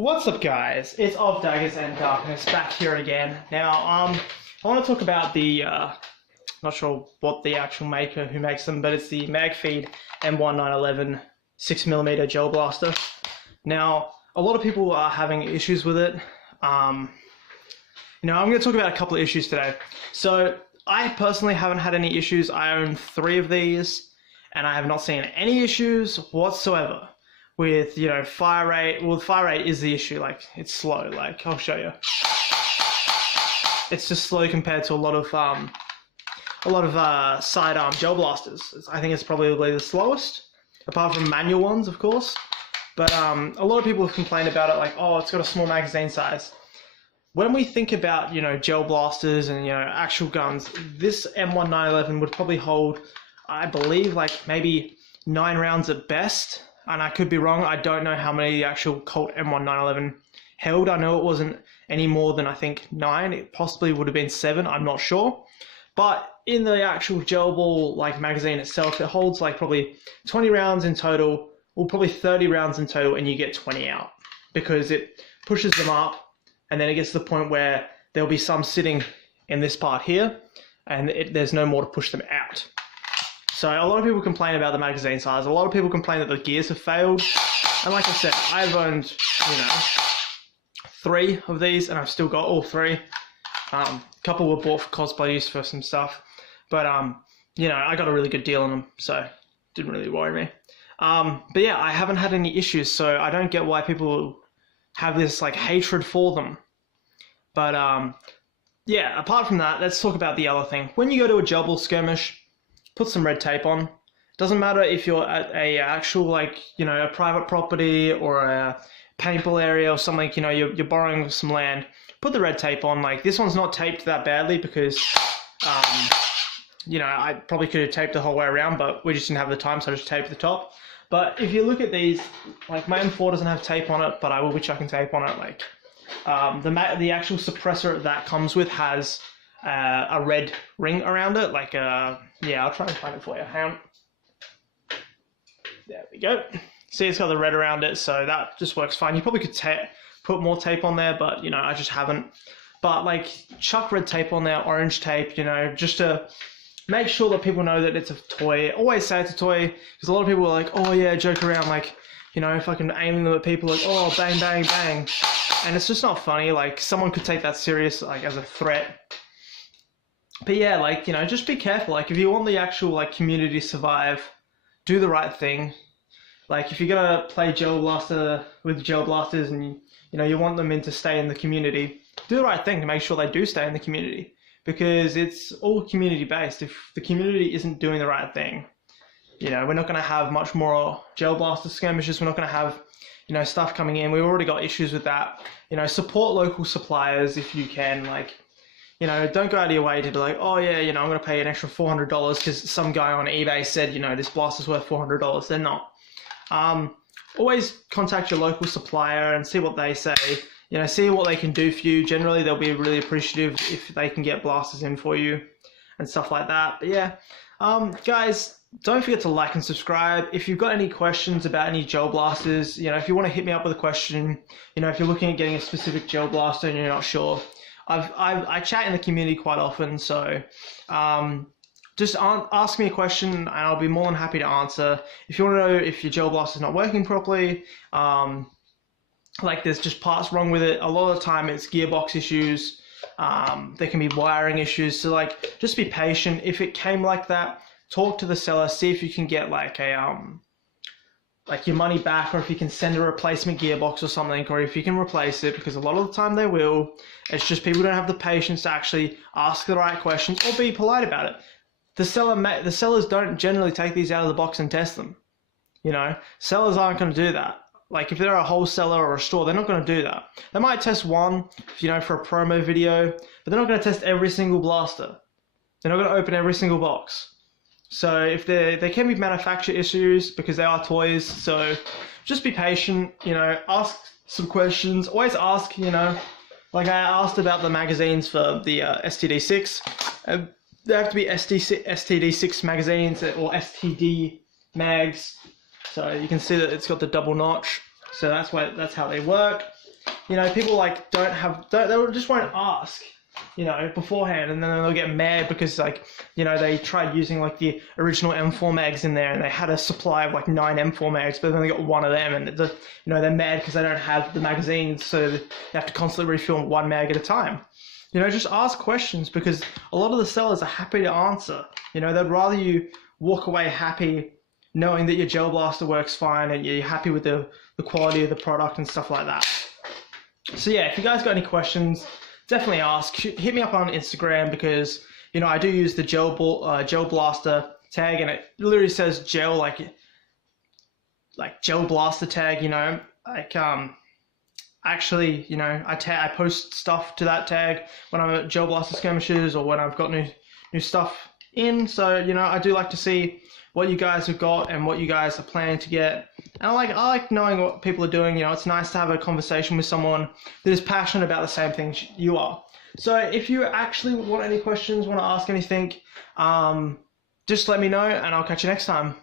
What's up, guys? It's Of Daggers and Darkness back here again. Now, I want to talk about the, not sure what the actual maker who makes them, but it's the Magfeed M1911 6mm gel blaster. Now, a lot of people are having issues with it. I'm going to talk about a couple of issues today. So, I personally haven't had any issues. I own 3 of these, and I have not seen any issues whatsoever with, fire rate. Well, fire rate is the issue. Like, it's slow. Like, I'll show you. It's just slow compared to a lot of sidearm gel blasters. I think it's probably the slowest, apart from manual ones, of course. But a lot of people have complained about it, like, oh, it's got a small magazine size. When we think about, gel blasters and, actual guns, this M1911 would probably hold, I believe, like maybe 9 rounds at best. And I could be wrong. I don't know how many the actual Colt M1911 held. I know it wasn't any more than, I think, 9. It possibly would have been 7. I'm not sure. But in the actual gel ball magazine itself, it holds like probably 20 rounds in total, or probably 30 rounds in total, and you get 20 out because it pushes them up, and then it gets to the point where there'll be some sitting in this part here, and there's no more to push them out. So a lot of people complain about the magazine size. A lot of people complain that the gears have failed. And like I said, I've owned, 3 of these, and I've still got all 3. A couple were bought for cosplay use for some stuff. But, I got a really good deal on them, so it didn't really worry me. But yeah, I haven't had any issues, so I don't get why people have this, hatred for them. But, yeah, apart from that, let's talk about the other thing. When you go to a gel ball skirmish, put some red tape on. Doesn't matter if you're at a actual, a private property or a paintball area or something, you're borrowing some land. Put the red tape on. Like, this one's not taped that badly because, I probably could have taped the whole way around, but we just didn't have the time, so I just taped the top. But if you look at these, my M4 doesn't have tape on it, but I will be chucking tape on it. The actual suppressor that comes with has a red ring around it, yeah, I'll try and find it for you. Hang on. There we go. See, it's got the red around it, so that just works fine. You probably could put more tape on there, but, I just haven't. But, chuck red tape on there, orange tape, just to make sure that people know that it's a toy. Always say it's a toy, because a lot of people are like, oh, yeah, joke around, fucking aiming them at people, oh, bang, bang, bang. And it's just not funny. Someone could take that serious, as a threat. But yeah, just be careful. If you want the actual, community to survive, do the right thing. If you're gonna play gel blaster with gel blasters and, you want them to stay in the community, do the right thing to make sure they do stay in the community. Because it's all community-based. If the community isn't doing the right thing, we're not gonna have much more gel blaster skirmishes. We're not gonna have, stuff coming in. We've already got issues with that. Support local suppliers if you can, don't go out of your way to be like, oh yeah, I'm going to pay an extra $400 because some guy on eBay said, this blaster's worth $400. They're not. Always contact your local supplier and see what they say. See what they can do for you. Generally, they'll be really appreciative if they can get blasters in for you and stuff like that. But yeah, guys, don't forget to like and subscribe. If you've got any questions about any gel blasters, if you want to hit me up with a question, if you're looking at getting a specific gel blaster and you're not sure, I chat in the community quite often, so just ask me a question and I'll be more than happy to answer. If you want to know if your gel blaster is not working properly, there's just parts wrong with it, a lot of the time it's gearbox issues, there can be wiring issues, so just be patient. If it came like that, talk to the seller, see if you can get your money back, or if you can send a replacement gearbox or something, or if you can replace it, because a lot of the time they will. It's just people don't have the patience to actually ask the right questions or be polite about it. The sellers don't generally take these out of the box and test them. Sellers aren't going to do that. If they're a wholesaler or a store, they're not going to do that. They might test one, for a promo video, but they're not going to test every single blaster. They're not going to open every single box. So if there can be manufacturer issues because they are toys, so just be patient, ask some questions. Always ask, I asked about the magazines for the STD6. They have to be STD6 magazines or STD mags. So you can see that it's got the double notch. So that's how they work. you know, people like they just won't ask, you know, beforehand, and then they'll get mad because, like, you know, they tried using like the original M4 mags in there and they had a supply of like 9 M4 mags, but then they got one of them, and you know, they're mad because they don't have the magazines, so they have to constantly refill one mag at a time. You know, just ask questions, because a lot of the sellers are happy to answer. You know, they'd rather you walk away happy knowing that your gel blaster works fine and you're happy with the quality of the product and stuff like that. So yeah, if you guys got any questions, definitely ask. Hit me up on Instagram, because, you know, I do use the gel blaster tag, and it literally says gel, like gel blaster tag, you know, like actually, you know, I post stuff to that tag when I'm at gel blaster skirmishes or when I've got new stuff in. So, you know, I do like to see what you guys have got and what you guys are planning to get. And I like knowing what people are doing. You know, it's nice to have a conversation with someone that is passionate about the same things you are. So if you actually want any questions, want to ask anything, just let me know, and I'll catch you next time.